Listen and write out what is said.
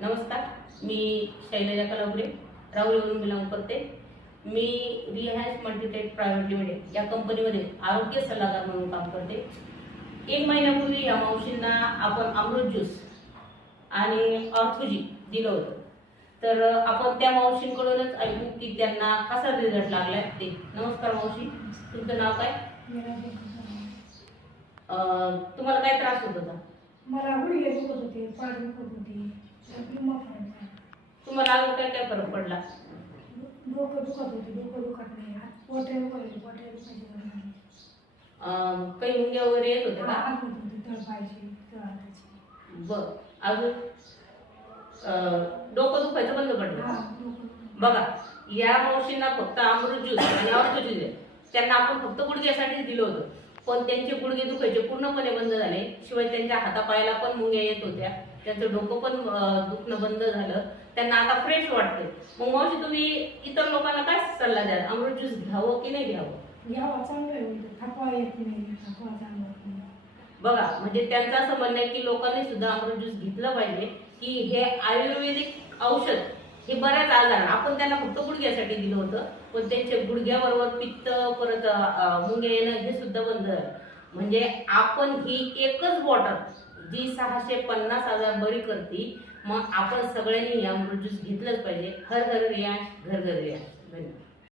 नमस्कार, मी शैलजा कलापुरे राहुरीवरून बिलॉंग करते। मी रिहान्स Multitech private limited या कंपनीमध्ये आरोग्य सल्लागार म्हणून काम करते। 1 महिन्यापूर्वी या मावशींना आपण अमृत ज्यूस आणि ऑर्थोजी दिलं होतं, तर आपण त्या मावशींकडूनच ऐकू की त्यांना कसा रिझल्ट लागलाय ते। नमस्कार मावशी, तुमचं नाव काय? तुम्हाला काय त्रास होत होता? मला गुडघे दुखत होते, पाठ दुखत होती, तुम्हाला अजून काय काय फरक पडला? डोकं दुखत होते, डोकं दुखत नाही, पोटे दुखत होते, पोटे दुखायचे काही मुंग्या वगैरे येत होते का? तळपायचे तळहाताचे। बर, अजून डोकं दुखायचं बंद पडलं? बघा, या मावशींना फक्त अमृत ज्यूस आणि ऑर्थो ज्यूस त्यांना आपण फक्त गुडघ्यासाठी दिलं होतं, पण त्यांचे गुडघे दुखायचे पूर्णपणे बंद झाले। शिवाय त्यांच्या हातापायाला पण मुंग्या येत होत्या, त्यांचं डोकं पण दुखणं बंद झालं, त्यांना आता फ्रेश वाटते। मग मावशी, तुम्ही इतर लोकांना काय सल्ला द्याल? अमृत ज्यूस घ्यावं की नाही घ्यावं? घ्यावं, चांगलं आहे, थकवा येत नाही, थकवा चांगला नाही। बघा, म्हणजे त्यांचं असं म्हणणं आहे की लोकांनी सुद्धा अमृत ज्यूस घेतलं पाहिजे, की हे आयुर्वेदिक औषध हे बऱ्याच आजार, आपण त्यांना फक्त गुडघ्यासाठी दिलं होतं, पण त्यांच्या गुडघ्याबरोबर पित्त, परत मुंग्या येणं हे सुद्धा बंद झालं। म्हणजे आपण ही एकच बॉटल जी 650,000 बळी करते, मग आपण सगळ्यांनी हे अमृत ज्यूस घेतलंच पाहिजे। हर घर रियांश, घर घर रियांश। धन्यवाद।